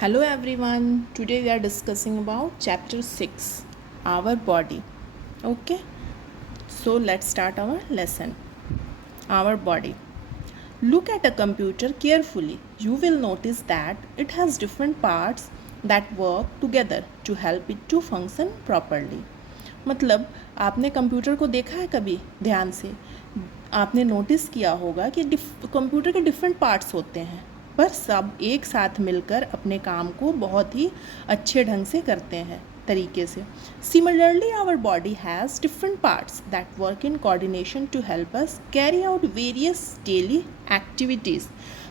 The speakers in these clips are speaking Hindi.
Hello everyone. Today we are discussing about chapter 6, our body. Okay? So let's start our lesson. Our body. Look at a computer carefully. You will notice that it has different parts that work together to help it to function properly. मतलब आपने कंप्यूटर को देखा है कभी ध्यान से? आपने नोटिस किया होगा कि कंप्यूटर के डिफरेंट पार्ट्स होते हैं, पर सब एक साथ मिलकर अपने काम को बहुत ही अच्छे ढंग से करते हैं तरीके से. Similarly our body has different parts that work in coordination to help us carry out various daily activities.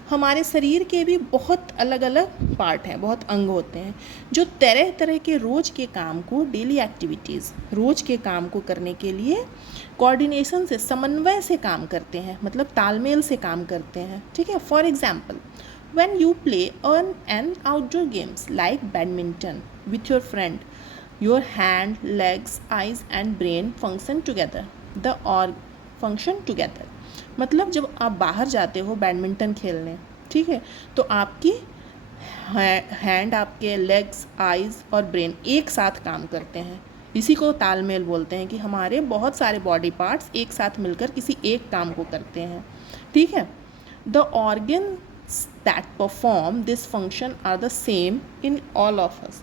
हमारे शरीर के भी बहुत अलग अलग पार्ट हैं, बहुत अंग होते हैं जो तरह तरह के रोज़ के काम को, डेली एक्टिविटीज़, रोज़ के काम को करने के लिए कोऑर्डिनेशन से, समन्वय से काम करते हैं, मतलब तालमेल से काम करते हैं. ठीक है. For example, when you play an outdoor games like badminton with your friend, your hand, legs, eyes and brain function together. The org function together. मतलब जब आप बाहर जाते हो बैडमिंटन खेलने, ठीक है, तो आपकी हैंड, आपके लेग्स, आइज़ और ब्रेन एक साथ काम करते हैं. इसी को तालमेल बोलते हैं कि हमारे बहुत सारे बॉडी पार्ट्स एक साथ मिलकर किसी एक काम को करते हैं. ठीक है. The organ that perform this function are the same in all of us.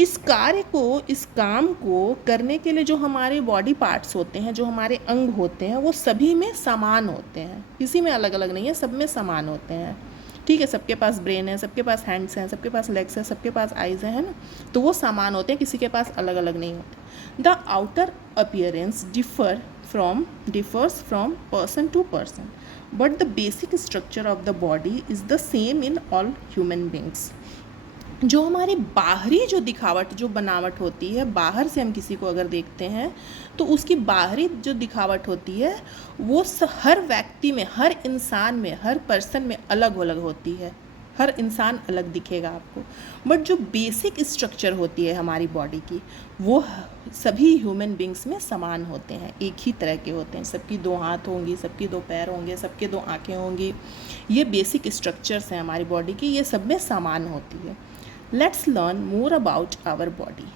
इस कार्य को, इस काम को करने के लिए जो हमारे बॉडी पार्ट्स होते हैं, जो हमारे अंग होते हैं, वो सभी में समान होते हैं, किसी में अलग अलग नहीं है, सब में समान होते हैं. ठीक है. सबके पास ब्रेन है, सबके पास हैंड्स हैं, सबके पास लेग्स हैं, सबके पास आइज़ हैं, है ना. तो वो समान होते हैं, किसी के पास अलग अलग नहीं होते. The outer appearance differs from person to person, but the basic structure of the body is the same in all human beings. जो हमारी बाहरी जो दिखावट, जो बनावट होती है, बाहर से हम किसी को अगर देखते हैं तो उसकी बाहरी जो दिखावट होती है वो हर व्यक्ति में, हर इंसान में, हर पर्सन में अलग अलग होती है. हर इंसान अलग दिखेगा आपको, बट जो बेसिक स्ट्रक्चर होती है हमारी बॉडी की, वो सभी ह्यूमन बींग्स में समान होते हैं, एक ही तरह के होते हैं. सबकी 2 हाथ होंगी, सबकी 2 पैर होंगे, सबके 2 आँखें होंगी. ये बेसिक स्ट्रक्चर्स हैं हमारी बॉडी की, ये सब में समान होती है. Let's learn more about our body.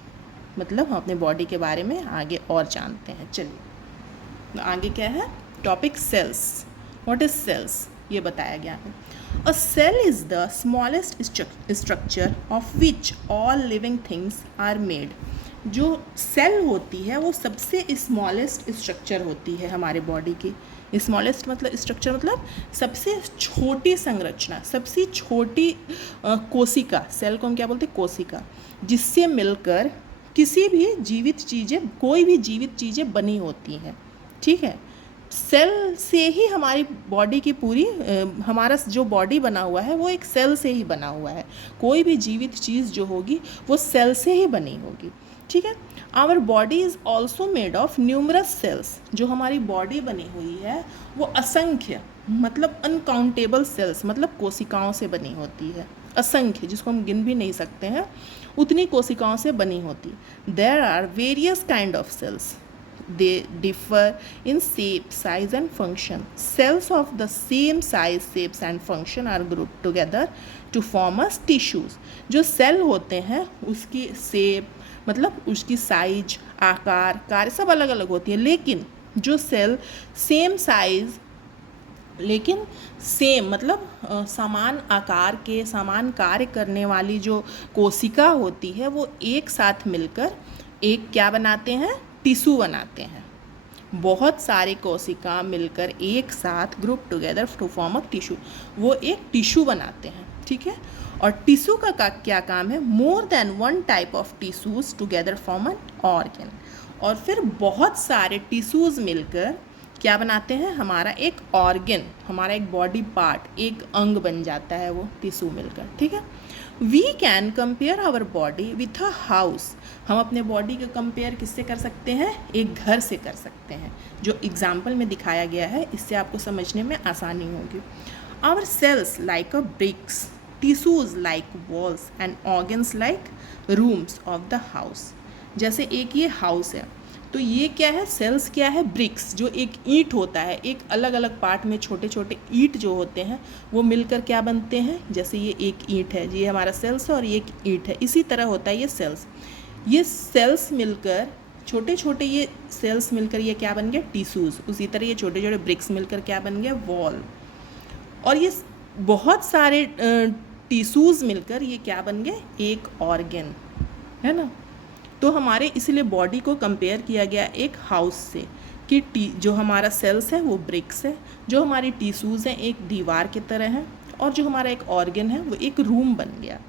मतलब हम अपने बॉडी के बारे में आगे और जानते हैं. चलिए आगे क्या है topic, cells. What is cells, ये बताया गया है. A cell is the smallest structure of which all living things are made. जो सेल होती है वो सबसे स्मॉलेस्ट स्ट्रक्चर होती है हमारे बॉडी की. स्मॉलेस्ट मतलब स्ट्रक्चर, मतलब सबसे छोटी संरचना, सबसे छोटी कोशिका. सेल को हम क्या बोलते हैं? कोशिका. जिससे मिलकर किसी भी जीवित चीज़ें, कोई भी जीवित चीज़ें बनी होती हैं. ठीक है. सेल से ही हमारी बॉडी की पूरी, हमारा जो बॉडी बना हुआ है वो एक सेल से ही बना हुआ है. कोई भी जीवित चीज़ जो होगी वो सेल से ही बनी होगी. ठीक है. Our body is also made of numerous cells. जो हमारी बॉडी बनी हुई है वो असंख्य, मतलब अनकाउंटेबल सेल्स, मतलब कोशिकाओं से बनी होती है. असंख्य, जिसको हम गिन भी नहीं सकते हैं, उतनी कोशिकाओं से बनी होती. There are various kind of cells. They differ in shape, size and function. Cells of the same size, shapes and function are grouped together to form as tissues. जो सेल होते हैं उसकी शेप, मतलब उसकी साइज, आकार, कार्य सब अलग अलग होती है, लेकिन जो सेल सेम साइज, लेकिन सेम मतलब समान आकार के, समान कार्य करने वाली जो कोशिका होती है वो एक साथ मिलकर एक क्या बनाते हैं? टिश्यू बनाते हैं. बहुत सारे कोशिका मिलकर एक साथ group together to form a tissue, वो एक टिश्यू बनाते हैं. ठीक है. और टिश्यू का क्या काम है? More than one type of tissues together form an organ. और फिर बहुत सारे टिश्यूज मिलकर क्या बनाते हैं? हमारा एक ऑर्गन, हमारा एक बॉडी पार्ट, एक अंग बन जाता है वो टिश्यू मिलकर. ठीक है. We can compare our body with a house. हम अपने बॉडी को कंपेयर किससे कर सकते हैं? एक घर से कर सकते हैं. जो एग्जाम्पल में दिखाया गया है, इससे आपको समझने में आसानी होगी. Our cells like a bricks, tissues like walls and organs like rooms of the house. जैसे एक ये हाउस है, तो ये क्या है, सेल्स क्या है, ब्रिक्स, जो एक ईंट होता है, एक अलग अलग पार्ट में छोटे छोटे ईंट जो होते हैं वो मिलकर क्या बनते हैं, जैसे ये एक ईंट है, ये हमारा सेल्स है और ये एक ईंट है, इसी तरह होता है ये सेल्स। ये सेल्स मिलकर छोटे छोटे, ये सेल्स मिलकर ये क्या बन गया, टिश्यूज़। उसी तरह ये छोटे छोटे ब्रिक्स मिलकर क्या बन गया, वॉल। और ये बहुत सारे टिश्यूज़ मिलकर ये क्या बन गए, एक ऑर्गन, है ना। तो हमारे इसलिए बॉडी को कंपेयर किया गया एक हाउस से, कि जो हमारा सेल्स है वो ब्रिक्स है, जो हमारी टिश्यूज़ हैं एक दीवार की तरह है, और जो हमारा एक ऑर्गन है वो एक रूम बन गया।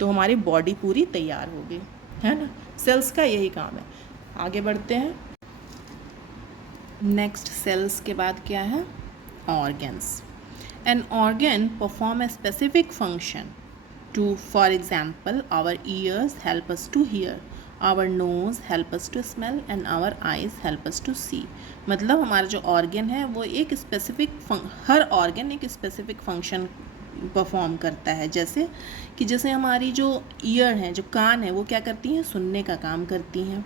तो हमारी बॉडी पूरी तैयार हो गई, है ना। सेल्स का यही काम है। आगे बढ़ते हैं। नेक्स्ट सेल्स के बाद क्या है, organs. An organ perform a specific function to, for example our ears help us to hear, our nose help us to smell and our eyes help us to see. मतलब हमारा जो ऑर्गन है वो एक स्पेसिफिक हर ऑर्गन एक स्पेसिफिक फंक्शन परफॉर्म करता है। जैसे हमारी जो ईयर है, जो कान है, वो क्या करती हैं, सुनने का काम करती हैं।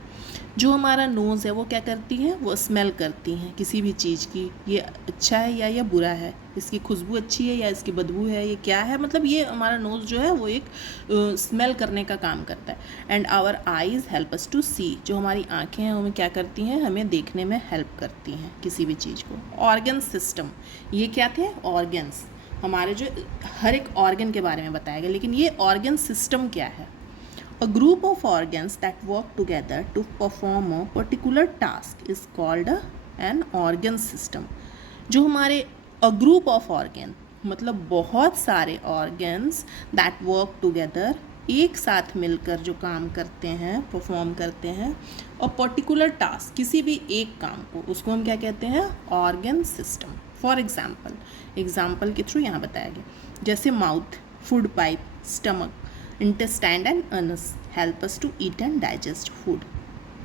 जो हमारा नोज़ है वो क्या करती है, वो स्मेल करती हैं किसी भी चीज़ की, ये अच्छा है या ये बुरा है, इसकी खुशबू अच्छी है या इसकी बदबू है, ये क्या है, मतलब ये हमारा नोज़ जो है वो एक स्मेल करने का काम करता है। And our eyes help us to see, जो हमारी आँखें हैं हमें क्या करती हैं, हमें देखने में हेल्प करती हैं किसी भी चीज़ को। ऑर्गन सिस्टम, ये क्या थे, ऑर्गन्स, हमारे जो हर एक ऑर्गन के बारे में बताया गया। लेकिन ये ऑर्गन सिस्टम क्या है, A group of organs that work together to perform a particular task is called an organ system. जो हमारे a group of organ मतलब बहुत सारे organs that work together, एक साथ मिलकर जो काम करते हैं, परफॉर्म करते हैं, और पर्टिकुलर टास्क, किसी भी एक काम को, उसको हम क्या कहते हैं, ऑर्गन सिस्टम। फॉर एग्जाम्पल के थ्रू यहाँ बताया गया, जैसे mouth, food pipe, stomach, intestine and anus help us to eat and digest food.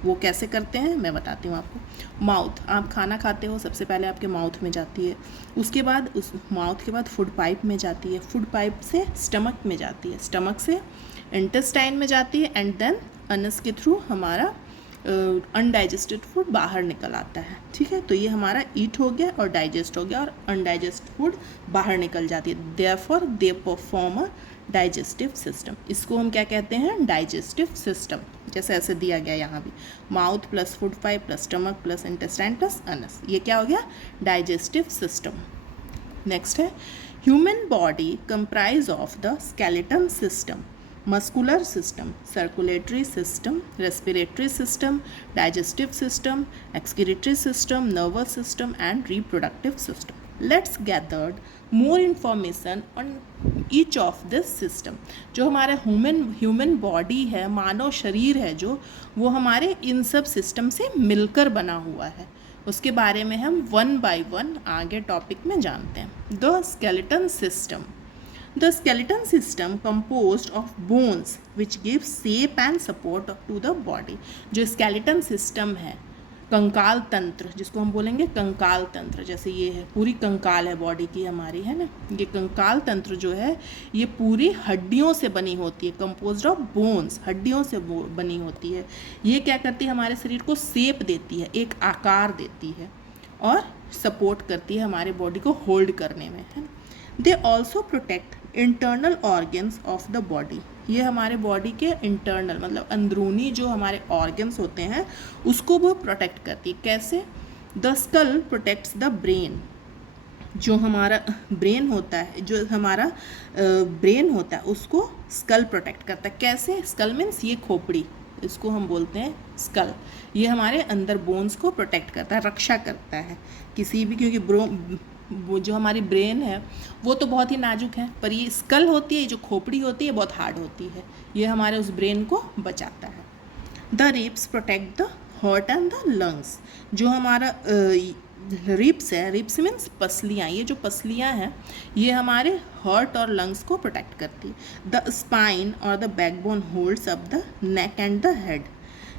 वो कैसे करते हैं मैं बताती हूँ आपको। माउथ, आप खाना खाते हो, सबसे पहले आपके माउथ में जाती है, उसके बाद उस माउथ के बाद फूड पाइप में जाती है, फूड पाइप से स्टमक में जाती है, स्टमक से इंटेस्टाइन में जाती है, एंड देन अनस के थ्रू हमारा अनडाइजेस्टेड फूड बाहर निकल आता है। ठीक है, तो ये हमारा ईट हो गया और डाइजेस्ट हो गया, और अनडाइजेस्ट फूड बाहर निकल जाती है। Therefore they perform a digestive system. इसको हम क्या कहते हैं, डाइजेस्टिव सिस्टम। जैसे ऐसे दिया गया यहाँ भी, mouth plus food pipe plus stomach plus intestine plus Anas, ये क्या हो गया, डाइजेस्टिव सिस्टम। नेक्स्ट है, human body comprise of the skeleton system, muscular system, circulatory system, respiratory system, digestive system, excretory system, nervous system and reproductive system. Let's gather more information on each of this system. जो हमारा ह्यूमन बॉडी है, मानव शरीर है जो, वो हमारे इन सब सिस्टम से मिलकर बना हुआ है, उसके बारे में हम वन बाय वन आगे टॉपिक में जानते हैं। The skeleton system, the skeleton system composed of bones which gives shape and support to the body. जो skeleton system है, कंकाल तंत्र, जिसको हम बोलेंगे कंकाल तंत्र, जैसे ये है, पूरी कंकाल है बॉडी की हमारी, है ना। ये कंकाल तंत्र जो है ये पूरी हड्डियों से बनी होती है, कंपोज्ड ऑफ बोन्स, हड्डियों से बनी होती है। ये क्या करती है, हमारे शरीर को शेप देती है, एक आकार देती है, और सपोर्ट करती है हमारे बॉडी को होल्ड करने में, है ना। They also protect internal organs of the body, ये हमारे बॉडी के इंटरनल मतलब अंदरूनी जो हमारे ऑर्गन्स होते हैं उसको वो प्रोटेक्ट करती है। कैसे, the skull protects the brain, जो हमारा ब्रेन होता है, जो हमारा ब्रेन होता है उसको स्कल प्रोटेक्ट करता है। कैसे, स्कल मीन्स ये खोपड़ी, इसको हम बोलते हैं स्कल, ये हमारे अंदर बोन्स को प्रोटेक्ट करता है, रक्षा करता है किसी भी, क्योंकि वो जो हमारी ब्रेन है वो तो बहुत ही नाजुक है, पर ये स्कल होती है, जो खोपड़ी होती है, बहुत हार्ड होती है, ये हमारे उस ब्रेन को बचाता है। The ribs protect the heart and the lungs, जो हमारा रिब्स है, रिब्स मीन्स पसलियाँ, ये जो पसलियाँ हैं ये हमारे हार्ट और लंग्स को प्रोटेक्ट करती है। द स्पाइन और the backbone holds up the neck and the head,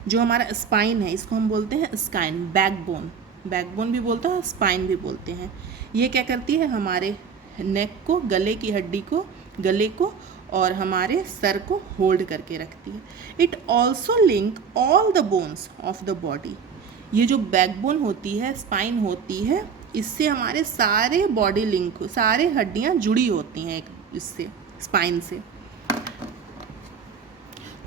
जो हमारा स्पाइन है इसको हम बोलते हैं स्काइन, बैकबोन, बैकबोन भी बोलते हैं, स्पाइन भी बोलते हैं। ये क्या करती है, हमारे नेक को, गले की हड्डी को, गले को और हमारे सर को होल्ड करके रखती है। It also link all the bones of the body, ये जो बैकबोन होती है, स्पाइन होती है, इससे हमारे सारे बॉडी लिंक, सारे हड्डियाँ जुड़ी होती हैं इससे, स्पाइन से।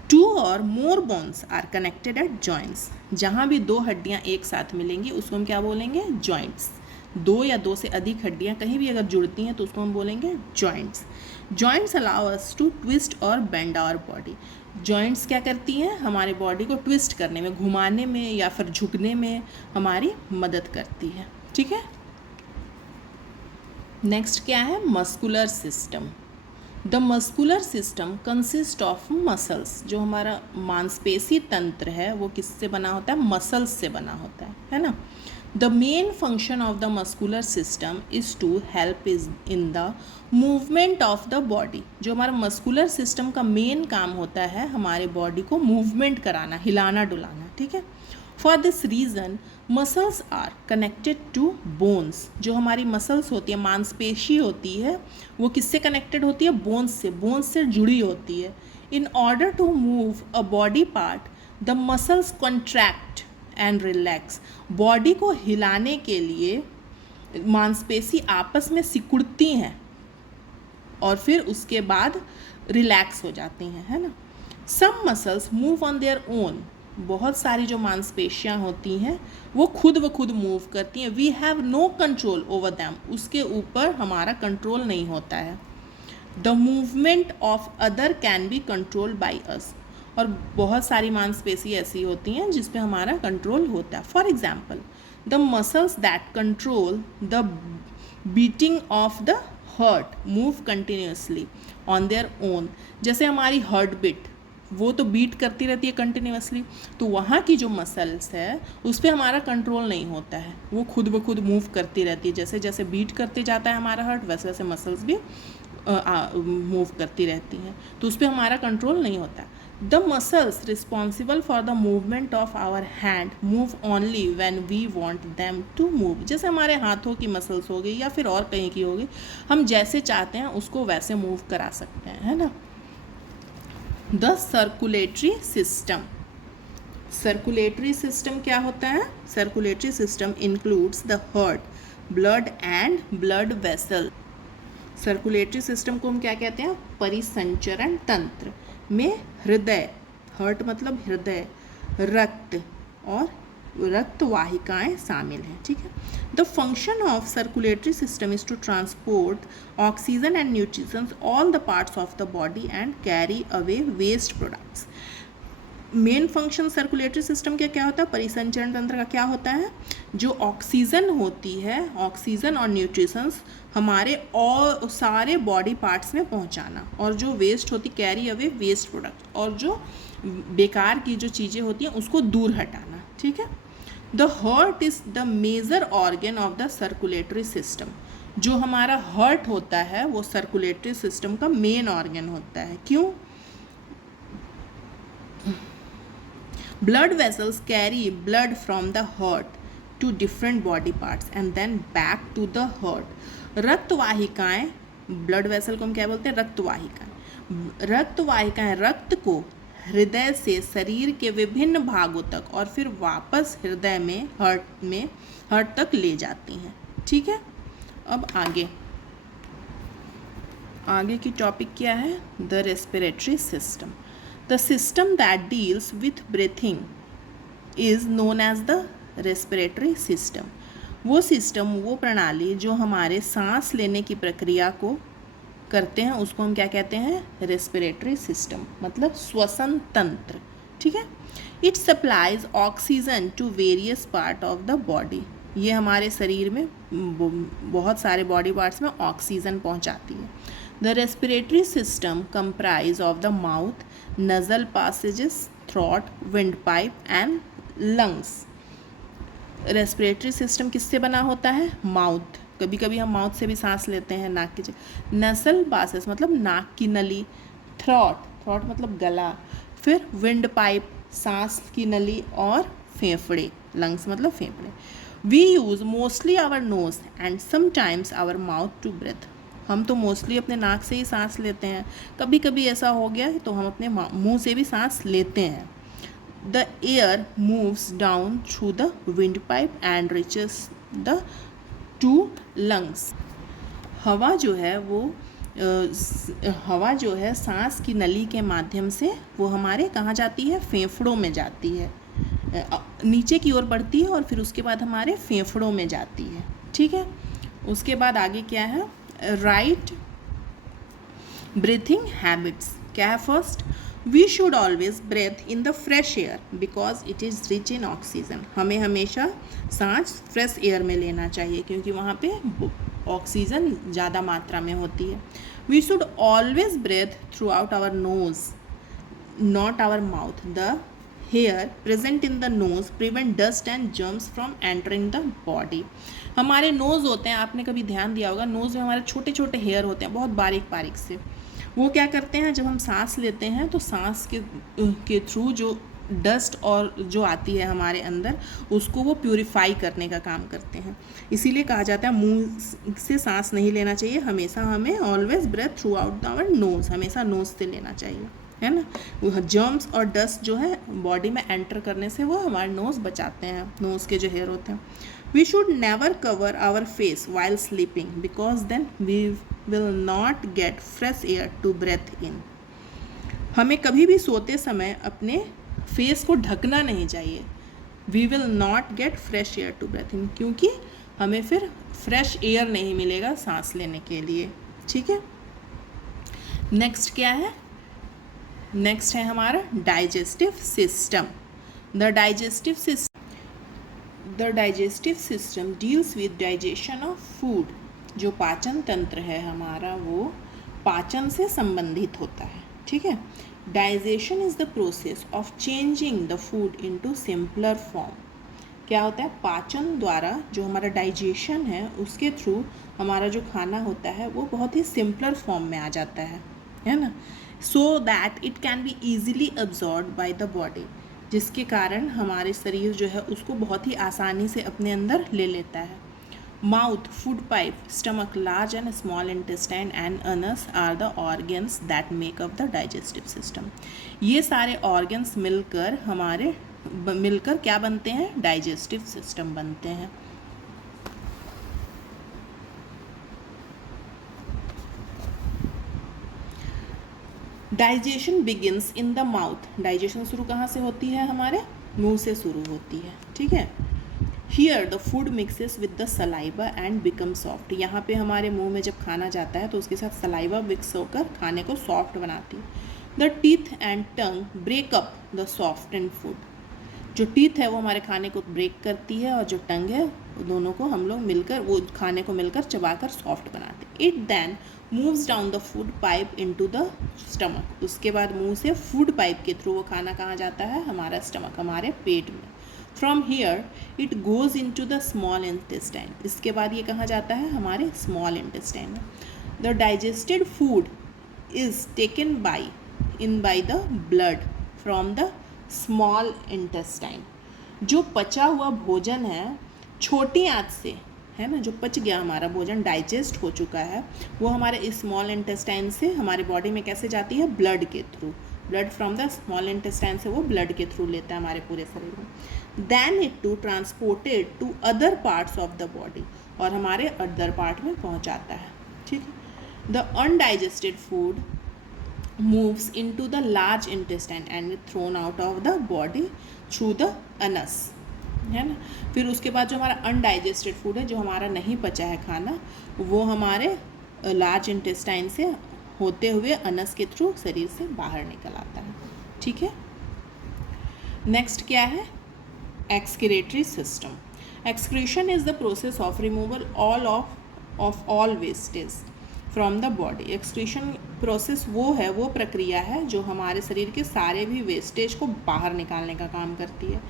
2 और more bones are connected at joints. जहाँ भी 2 हड्डियाँ एक साथ मिलेंगी उसको हम क्या बोलेंगे? जॉइंट्स। 2 या 2 से अधिक हड्डियाँ कहीं भी अगर जुड़ती हैं तो उसको हम बोलेंगे joints. Joints allow us to twist और बेंड आवर बॉडी। जॉइंट्स क्या करती हैं? हमारे बॉडी को ट्विस्ट करने में, घुमाने में या फिर झुकने में हमारी मदद करती है। ठीक है। नेक्स्ट क्या है? Muscular system. The muscular system consist of muscles. जो हमारा मांसपेशी तंत्र है वो किससे बना होता है? मसल्स से बना होता है ना। The main function of the muscular system is to help us in the movement of the body. जो हमारा मस्कुलर सिस्टम का मेन काम होता है हमारे बॉडी को मूवमेंट कराना, हिलाना डुलाना। ठीक है। For this reason muscles are connected to bones. जो हमारी मसल्स होती है, मांसपेशी होती है, वो किससे कनेक्टेड होती है? बोन्स से। बोन्स से जुड़ी होती है। In order to move a body part the muscles contract and relax. Body को हिलाने के लिए मांसपेशी आपस में सिकुड़ती हैं और फिर उसके बाद रिलैक्स हो जाती हैं, है ना। Some muscles move on their own. बहुत सारी जो मांसपेशियाँ होती हैं वो खुद ब खुद मूव करती हैं। We have no control over them. उसके ऊपर हमारा कंट्रोल नहीं होता है। The movement of other can be control by us. और बहुत सारी मांसपेशी ऐसी होती हैं जिस पे हमारा कंट्रोल होता है। For example the muscles that control the beating of the heart move continuously on their own. जैसे हमारी हार्ट बीट वो तो बीट करती रहती है कंटिन्यूसली, तो वहाँ की जो मसल्स है उस पर हमारा कंट्रोल नहीं होता है। वो खुद ब खुद मूव करती रहती है। जैसे जैसे बीट करते जाता है हमारा हार्ट वैसे वैसे मसल्स भी मूव करती रहती हैं, तो उस पर हमारा कंट्रोल नहीं होता। The muscles responsible for the movement of our hand move only when we want them to move. जैसे हमारे हाथों की मसल्स हो गई या फिर और कहीं की हो गई, हम जैसे चाहते हैं उसको वैसे मूव करा सकते हैं, है ना। The circulatory system. Circulatory system क्या होता है? Circulatory system includes the heart, blood and blood vessel. Circulatory system को हम क्या कहते हैं? परिसंचरण तंत्र में हृदय, हार्ट मतलब हृदय, रक्त और रक्त वाहिकाएं शामिल हैं। ठीक है। The function of circulatory system is to transport oxygen and nutritions all the parts of the body and carry away waste products. Main function circulatory system का क्या होता है? परिसंचरण तंत्र का क्या होता है? जो ऑक्सीजन होती है, ऑक्सीजन और न्यूट्रिशंस हमारे और सारे बॉडी पार्ट्स में पहुंचाना, और जो वेस्ट होती, कैरी अवे वेस्ट प्रोडक्ट, और जो बेकार की जो चीज़ें होती हैं उसको दूर हटाना। ठीक है। The heart is the major organ of the circulatory system. जो हमारा हार्ट होता है वो सर्कुलेटरी सिस्टम का मेन ऑर्गन होता है। क्यों? Blood vessels carry blood from the heart to different body parts and then back to the heart. रक्तवाहिकाएं, ब्लड वेसल को हम क्या बोलते हैं? रक्तवाहिकाएं। रक्तवाहिकाएं रक्त को हृदय से शरीर के विभिन्न भागों तक और फिर वापस हृदय में, हार्ट तक ले जाती हैं। ठीक है। अब आगे की टॉपिक क्या है? The respiratory system. The system that deals with breathing is known as the respiratory system. वो सिस्टम, वो प्रणाली जो हमारे सांस लेने की प्रक्रिया को करते हैं उसको हम क्या कहते हैं? रेस्पिरेटरी सिस्टम, मतलब श्वसन तंत्र। ठीक है। It supplies oxygen to various part of the body. ये हमारे शरीर में बहुत सारे बॉडी पार्ट्स में ऑक्सीजन पहुंचाती है। The respiratory system comprise of the mouth, nasal passages, throat, windpipe and lungs. Respiratory system किससे बना होता है? माउथ। कभी कभी हम माउथ से भी सांस लेते हैं, नाक की जगह। नसल पासेस मतलब नाक की नली, थ्रॉट मतलब गला, फिर विंड पाइप सांस की नली, और फेफड़े, लंग्स मतलब फेफड़े। We use mostly our nose and sometimes our mouth to breathe. हम तो मोस्टली अपने नाक से ही सांस लेते हैं, कभी कभी ऐसा हो गया तो हम अपने मुंह से भी सांस लेते हैं। the air moves down through the windpipe and reaches the two lungs. हवा जो है वो हवा जो है सांस की नली के माध्यम से वो हमारे कहाँ जाती है, फेफड़ों में जाती है, नीचे की ओर बढ़ती है और फिर उसके बाद हमारे फेफड़ों में जाती है। ठीक है, उसके बाद आगे क्या है, राइट ब्रीथिंग हैबिट्स क्या है, first we should always breathe in the fresh air because it is rich in oxygen. हमें हमेशा सांस फ्रेश एयर में लेना चाहिए क्योंकि वहाँ पे ऑक्सीजन ज़्यादा मात्रा में होती है। We should always breathe throughout our nose not our mouth. The hair present in the nose prevent dust and germs from entering the body. हमारे नोज होते हैं, आपने कभी ध्यान दिया होगा, नोज में हमारे छोटे छोटे हेयर होते हैं बहुत बारीक बारीक से। वो क्या करते हैं, जब हम सांस लेते हैं तो सांस के थ्रू जो डस्ट और जो आती है हमारे अंदर उसको वो प्यूरिफाई करने का काम करते हैं। इसीलिए कहा जाता है मुंह से सांस नहीं लेना चाहिए, हमेशा हमें always breathe throughout our nose, हमेशा नोज से लेना चाहिए, है ना। वो जर्म्स और डस्ट जो है बॉडी में एंटर करने से वो हमारे नोज बचाते हैं, नोज के जो हेयर होते हैं। We should never cover our face while sleeping because then we will not get fresh air to breathe in. हमें कभी भी सोते समय अपने फेस को ढकना नहीं चाहिए। We will not get fresh air to breathe in, क्योंकि हमें फिर फ्रेश एयर नहीं मिलेगा सांस लेने के लिए। ठीक है, नेक्स्ट क्या है, नेक्स्ट है हमारा digestive system. The digestive system deals with digestion of food. जो पाचन तंत्र है हमारा वो पाचन से संबंधित होता है। ठीक है, digestion is the process of changing the food into simpler form. क्या होता है, पाचन द्वारा जो हमारा डाइजेशन है उसके थ्रू हमारा जो खाना होता है वो बहुत ही सिंपलर फॉर्म में आ जाता है ना, so that it can be easily absorb by the body, जिसके कारण हमारे शरीर जो है उसको बहुत ही आसानी से अपने अंदर ले लेता है। Mouth, food pipe, stomach, large and small intestine and anus are the organs that make up the digestive system. ये सारे ऑर्गन्स मिलकर क्या बनते हैं, डाइजेस्टिव सिस्टम बनते हैं। Digestion begins in the mouth. Digestion शुरू कहाँ से होती है, हमारे मुंह से शुरू होती है। ठीक है, here the food mixes with the saliva and become soft. यहाँ पे हमारे मुंह में जब खाना जाता है तो उसके साथ सलाइवा मिक्स होकर खाने को सॉफ्ट बनाती है। The teeth and tongue break up the soft and food. जो टीथ है वो हमारे खाने को ब्रेक करती है और जो टंग है दोनों को हम लोग मिलकर वो खाने को मिलकर चबाकर सॉफ्ट बनाते हैं। It then moves down the food pipe into the stomach. उसके बाद मुंह से फूड पाइप के थ्रू वो खाना कहाँ जाता है, हमारा स्टमक, हमारे पेट में। From here it goes into the small intestine. इसके बाद ये कहाँ जाता है, हमारे स्मॉल इंटेस्टाइन में। The digested food is taken by the blood from the small intestine. जो पचा हुआ भोजन है छोटी आंच से, है ना, जो पच गया हमारा भोजन डाइजेस्ट हो चुका है वो हमारे स्मॉल इंटेस्टाइन से हमारे बॉडी में कैसे जाती है, ब्लड के through. Blood from the small intestine से वो ब्लड के थ्रू लेता है हमारे पूरे शरीर में। Then it to transported to other parts of the body, और हमारे अदर पार्ट में पहुंचाता है। ठीक है, the undigested food moves into the large intestine and is thrown out of the body through the anus, है ना। फिर उसके बाद जो हमारा अनडाइजेस्टेड फूड है, जो हमारा नहीं पचा है खाना, वो हमारे लार्ज इंटेस्टाइन से होते हुए अनस के थ्रू शरीर से बाहर निकल आता है। ठीक है, नेक्स्ट क्या है, excretory system. Excretion is the process of removal of all wastage from the body. Excretion process वो प्रक्रिया है जो हमारे शरीर के सारे भी वेस्टेज को बाहर निकालने का काम करती है।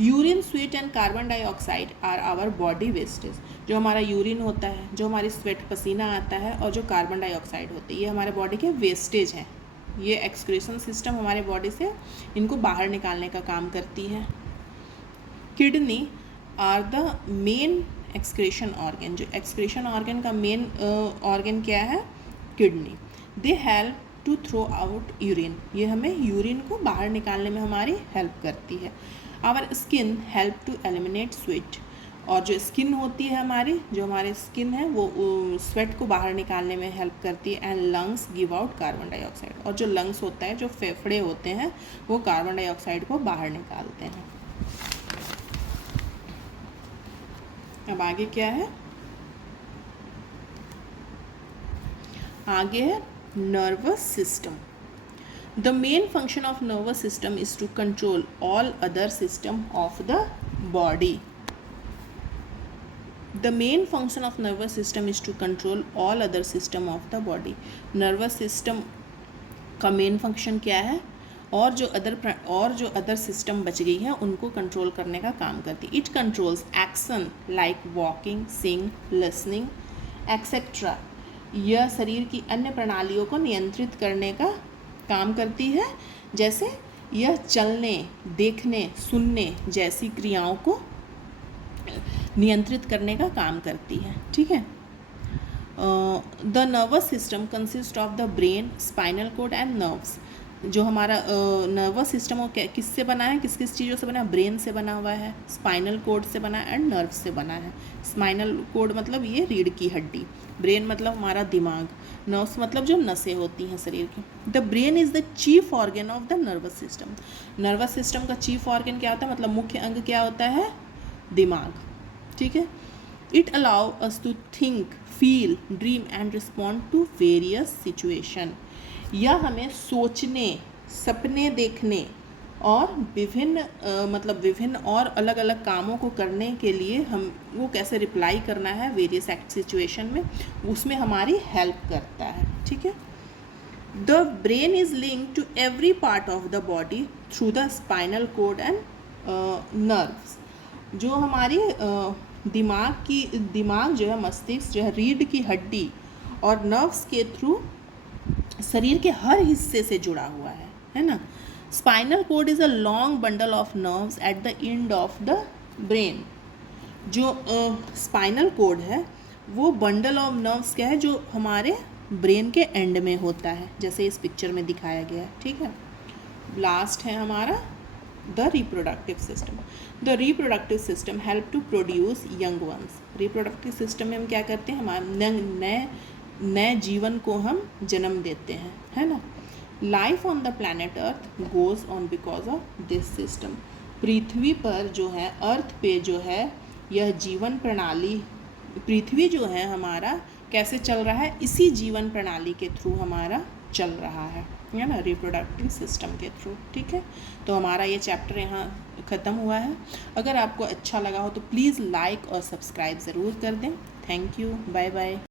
Urine, sweat and carbon dioxide are our body wastage. जो हमारा यूरिन होता है, जो हमारी स्वेट पसीना आता है और जो कार्बन डाइऑक्साइड होती है, ये हमारे बॉडी के वेस्टेज हैं। ये एक्सक्रीशन सिस्टम हमारे बॉडी से इनको बाहर निकालने का काम करती है। Kidney are the main excretion organ. जो एक्सक्रीशन ऑर्गन का मेन ऑर्गन क्या है, kidney. They help to throw out urine, ये हमें यूरिन को बाहर निकालने में हमारी हेल्प करती है। Our skin help to eliminate sweat, और जो स्किन होती है हमारी, जो हमारी स्किन है वो स्वेट को बाहर निकालने में हेल्प करती है। And lungs give out carbon dioxide, और जो लंग्स होता है, जो फेफड़े होते हैं, वो कार्बन डाइऑक्साइड को बाहर निकालते हैं। अब आगे क्या है, आगे है nervous system. The main function of nervous system is to control all other system of the body. The main function of nervous system is to control all other system of the body. Nervous system का मेन फंक्शन क्या है, और जो अदर सिस्टम बच गई है उनको कंट्रोल करने का काम करती है। It controls action like walking, sing, listening etcetera. यह शरीर की अन्य प्रणालियों को नियंत्रित करने का काम करती है, जैसे यह चलने, देखने, सुनने जैसी क्रियाओं को नियंत्रित करने का काम करती है। ठीक है। The nervous system consist of the brain, spinal cord and nerves. जो हमारा नर्वस सिस्टम वो किससे बना है, किस किस चीज़ों से बना है? ब्रेन से बना हुआ है, स्पाइनल कोड से बना है, एंड नर्व से बना है। स्पाइनल कोड मतलब ये रीढ़ की हड्डी, ब्रेन मतलब हमारा दिमाग, नर्व्स मतलब जो नसें होती हैं शरीर की। The brain is the chief organ of the nervous system. Nervous system का चीफ ऑर्गन क्या होता है, मतलब मुख्य अंग क्या होता है? दिमाग। ठीक है। It allow us to think, feel, dream and respond to various situation. यह हमें सोचने, सपने देखने और विभिन्न और अलग अलग कामों को करने के लिए हम वो कैसे रिप्लाई करना है वेरियस सिचुएशन में, उसमें हमारी हेल्प करता है। ठीक है। The brain is linked to every part of the body through the spinal cord and nerves. जो हमारी दिमाग जो है, मस्तिष्क जो है, रीढ़ की हड्डी और नर्व्स के थ्रू शरीर के हर हिस्से से जुड़ा हुआ है ना। Spinal cord is a long bundle of nerves at the end of the brain. जो स्पाइनल कोड है वो बंडल ऑफ नर्व्स क्या है, जो हमारे ब्रेन के एंड में होता है, जैसे इस पिक्चर में दिखाया गया है। ठीक है। लास्ट है हमारा the reproductive system. The reproductive system help to produce young ones. Reproductive system में हम क्या करते हैं, हमारे नए जीवन को हम जन्म देते हैं, है ना। Life on the planet earth goes on because of this system. पृथ्वी पर जो है, अर्थ पे जो है, यह जीवन प्रणाली, पृथ्वी जो है हमारा कैसे चल रहा है, इसी जीवन प्रणाली के थ्रू हमारा चल रहा है ना, रिप्रोडक्टिव सिस्टम के थ्रू। ठीक है। तो हमारा ये चैप्टर यहाँ ख़त्म हुआ है। अगर आपको अच्छा लगा हो तो प्लीज़ लाइक और सब्सक्राइब ज़रूर कर दें। Thank you, bye bye.